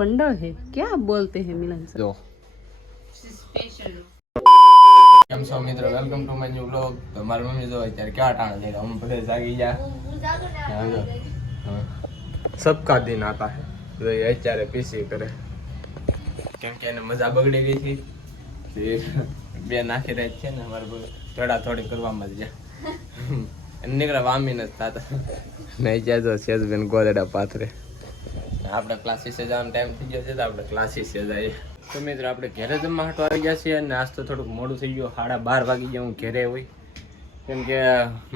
Bundle है क्या बोलते हैं मिलन सर જો કેમ છો મિત્રો, welcome to my new vlog. તો મારી મમ્મી જો અત્યારે કેવા ટાણા છે, हम બધે જાગી ગયા. સબકા દિન આતા હે. તો એ અત્યારે પીસી કરે કેમ કે એને મજા બગડી ગઈ હતી. બે નાખી રહી છે ને અમારે થોડા થોડી કરવામાં જ ગયા નીકળે વામી નથી થતા નહીં જાય તો સેજબેન ગોદડા પાથરે. આપણે ક્લાસીસે જવાનો ટાઈમ થઈ ગયો છે તો આપણે ક્લાસીસે જઈએ. તો મિત્રો આપણે ઘરે જમવા હાટો આવી ગયા છીએ અને આજ તો થોડુંક મોડું થઈ ગયું. 12:30 વાગી ગયા હું ઘરે હોય કેમ કે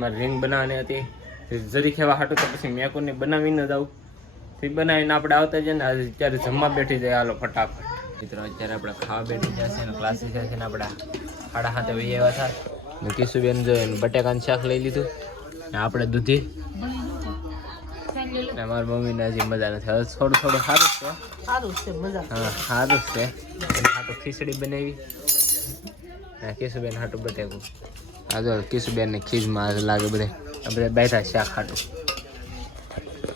મારી રીંગ બનાવવાની હતી. જરી ખેવા હાટું તો પછી મેં કોને બનાવીને જ આવું તે બનાવીને આપણે આવતા જઈએ ને આજે અત્યારે જમવા બેઠી જાય. હાલો ફટાફટ મિત્રો અત્યારે આપણે ખાવા બેઠી જશે ને ક્લાસીસ છે ને આપણે 7:30 વહી આવ્યા હતા ને કિશુબેન જો એને બટાકાનું શાક લઈ લીધું ને આપણે દૂધી ને મારી મમ્મીને હજી મજા નથી. હવે થોડું થોડું સારું છે મજા. હા સારું છે. હાટું ખીચડી બનાવી ને કિશુબેન હાટું બટાકું. આ જો કિશુબેનને ખીજમાં લાગે બધે આપણે બેઠા શાક હાટું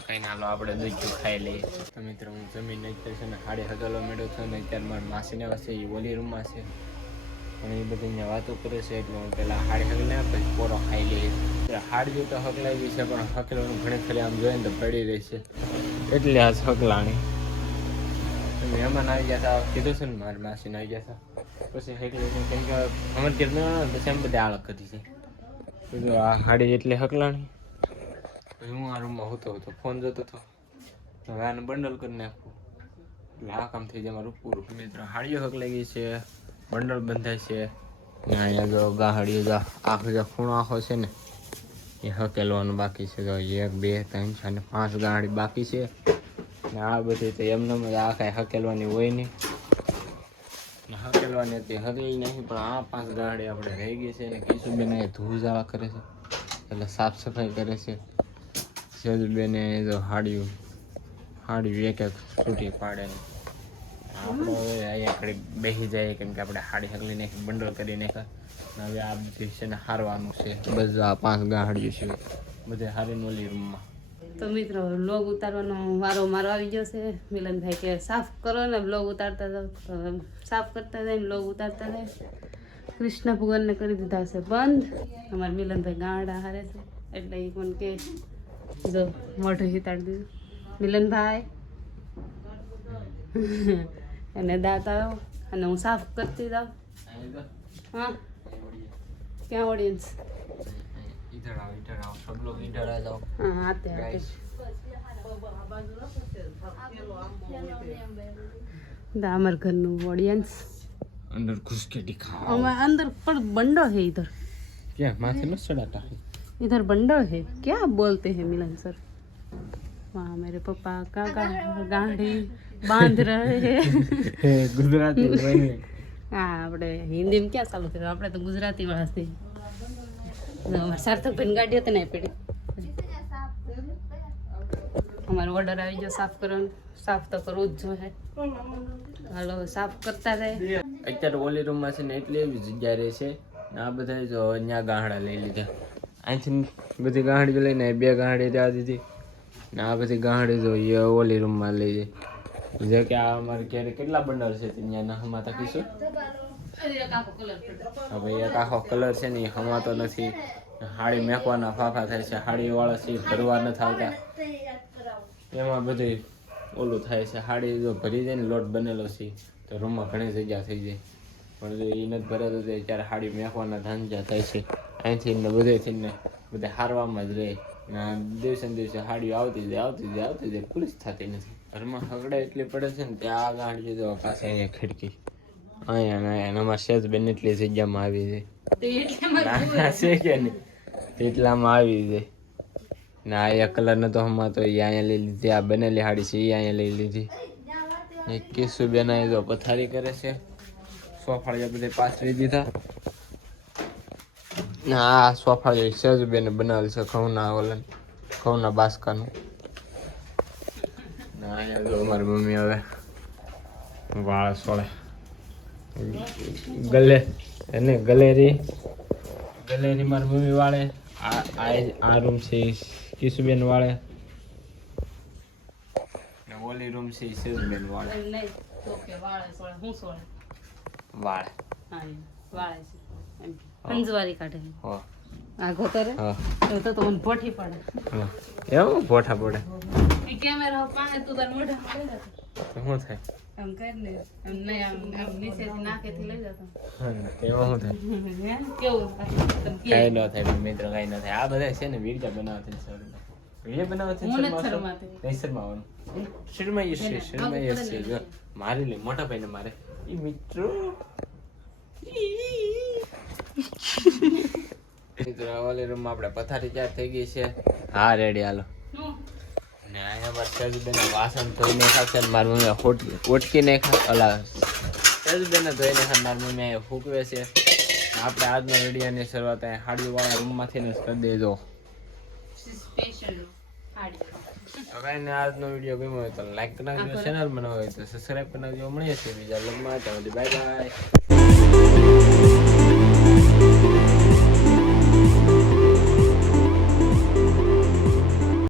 કઈ ના. હાલો આપણે દૂધ ખાઈ લઈએ. તો મિત્રો હું જમીન અત્યારે છે ને હાડે હગલો મેળ્યો છું ને અત્યારે મારી માસીને પાસે એ ઓલી રૂમમાં છે અને એ બધી અહીંયા વાતો કરે છે એટલે હું પહેલાં હાડી હગલે પછી પોરો ખાઈ લઈએ. હાડી તો હકલાવી છે પણ હકલવાનું ઘણી ખરી આમ જોઈએ ને તો પડી રહી છે એટલે આ હકલાણી. મહેમાન આવી ગયા હતા કીધું છે ને મારી માસીને આવી ગયા હતા પછી હકલી કેમ કે અમારે ત્યાં પછી એમ બધી આળક હતી છે. કીધું આ હાડી એટલે હકલાણી. પછી હું આ રૂમમાં હતો ફોન જોતો હતો. હવે આને બંડલ કરી નાખવું એટલે આ કામ થઈ જાય મારું પૂરું. મિત્રો હાડીઓ હકલાઈ ગઈ છે, બંડલ બંધાય છે ને અહીંયા જો ગાહડીઓ જો આખો જે ખૂણો આખો છે ને એ હકેલવાનું બાકી છે. તો 1 2 3 4 ને 5 ગાહડી બાકી છે ને આ બધી તો એમને આ કાંઈ હકેલવાની હોય નહીં ને હકેલવાની હતી હકેલી નહીં પણ આ 5 ગાહડી આપણે રહી ગઈ છે ને કિશુબેન એ ધૂળઝાળા કરે છે એટલે સાફ સફાઈ કરે છે. સેજબેને જો હાડિયું એક એક છૂટી પાડે ને આપણે હવે અહીંયા ઘડી બેસી જાય કેમ કે આપણે હાડી હકલી નાખી બંડલ કરી નાખ્યા. હવે આ બધી છે ને હારવાનું છે. બસ આ 5 ગાહડીઓ છે બધે હારીને ઓલી રૂમમાં. તો મિત્રો વ્લોગ ઉતારવાનો વારો મારો આવી ગયો છે. મિલનભાઈ કે સાફ કરો ને વ્લોગ ઉતારતા જાઓ. સાફ કરતા જાય ને વ્લોગ ઉતારતા જાય. કૃષ્ણ ભગવાનને કરી દીધા છે બંધ. અમારા મિલનભાઈ ગાંડા હારે છે એટલે એ પણ કે જો મોઢું હિતાડી દીધું. મિલનભાઈ અને દાંત આવ્યો અને હું સાફ કરતી જાઉં. હા ક્યાં ઓડિયન્સ? હા આતે અમારા ઘરનું ઓડિયન્સ अंदर घुस के दिखा. हमारे अंदर पर बंडल है इधर. क्या माथे में चढ़ाता है? इधर बंडल है क्या बोलते हैं मिलन सर? वहाँ मेरे पापा का गाड़ी बांध रहे हैं. गुजराती में. હા આપણે હિન્દીમાં ક્યાં ચાલુ થયું, આપણે તો ગુજરાતી વાળા છીએ. સાર્થકભાઈ ગાડી હતી ને પેઢી અમારો ઓર્ડર આવી ગયો સાફ કરવાનો. સાફ તો કરવું જ જોઈએ. હાલો સાફ કરતા રહે. અત્યારે ઓલી રૂમમાં છે ને એટલી એવી જગ્યા રહે છે ને આ બધા જો અહીંયા ગાહડા લઈ લીધા. અહીંથી બધી ગાહડીઓ લઈને 2 ગાહડી ત્યાં દીધી ને આ બધી ગાહડી જો એ ઓલી રૂમમાં લઈ જાય. જે કે આ અમારે ક્યારે કેટલા બંડલ છે ત્યાં હમાતા કીશું. હવે એક આખો કલર છે ને એ હમાતો નથી. હાડી મેકવાના ફાફા થાય છે. હાડીવાળા છે ભરવા નથી આવતા. એમાં બધું ઓલું થાય છે. હાડી જો ભરી જાય ને લોટ બનેલો છે તો રૂમમાં ઘણી જગ્યા થઈ જાય પણ જો એ નથી ભરાતો ત્યારે હાડી મેકવાના ધાંજા થાય છે. અહીંથી ને બધેથી ને બધે હારવામાં જ રહે ને દિવસે ને દિવસે હાડીઓ આવતી જાય પોલીસ થતી નથી. ઘરમાં હગડા એટલી પડે છે ને ત્યાં આ ગાડી જો પાસે અહીંયા ખિડકી અહીંયા અમારા સેજબેન એટલી જગ્યામાં આવી જાય છે કે નહીં એટલામાં આવી જાય ને આ એક કલર નતો હમણાં તો એ અહીંયા લઈ લીધી. આ બનેલી હાડી છે એ અહીંયા લઈ લીધી. એક કિશુબેન અહીં જો પથારી કરે છે. સોફાળિયા બધે પાથરી દીધા ને આ સોફાળિયા સેજબેને બનાવેલ છે ઘઉંના બાસકાનું. અહીંયા જો મારી મમ્મી હવે વાળ સોળે ગલેરી મારી મમ્મી વાળે. આ રૂમ છે કિશુબેન વાળે ઓલી રૂમ છે સેજબેન વાળે એમ નહીં તો કે વાળે સોળે હું સોળે વાળે હા એમ, વાળે છે એમ હંજવારી કાઢે હો આઘો કરે હા તો તો મને ભઠ્ઠી પડે હા એવું પોઠા પડે એ કેમેરા પાસે તું તાર મોઢા લઈ જતો તો શું થાય આમ કરીને આમ નહીં આમ નીચેથી નાકેથી લઈ જતો એમાં શું થાય હે કેવું થાય તમે કઈ કહે. ન થાય પણ મિત્રો કઈ ન થાય આ બધા છે ને વિડીયો બનાવતી સર વિડીયો બનાવતી હું નથી શરમાતી. નહીં શરમાવાનું શરમાઈ છે શરમાઈ છે જો મારી લે મોટા ભાઈને મારે ઈ મિત્રો મિત્રો ઓલી રૂમમાં આપણે પથારી ચાર થઈ ગઈ છે હા રેડી હાલો શું? ને અહીંયા મારે સેજબેન વાસણ ધોઈને ખાશે ને મારી મમ્મી ઓટકી નાખા અલા સેજબેન ધોઈને ખા મારી મમ્મી અહીંયા ફૂકવે છે આપણે આજનો વિડીયોની શરૂઆત અહીંયા હાડીવાળા રૂમમાંથી જ કરી દેજો સ્પેશિયલ હાડી તો કાંઈ આજનો વિડીયો ગમ્યો હોય તો લાઈક કરી નાખજો ચેનલ બનાવો હોય તો સબસ્ક્રાઈબ કરી નાખજો મળીએ છીએ બીજા વ્લોગમાં ત્યાં સુધી બાય બાય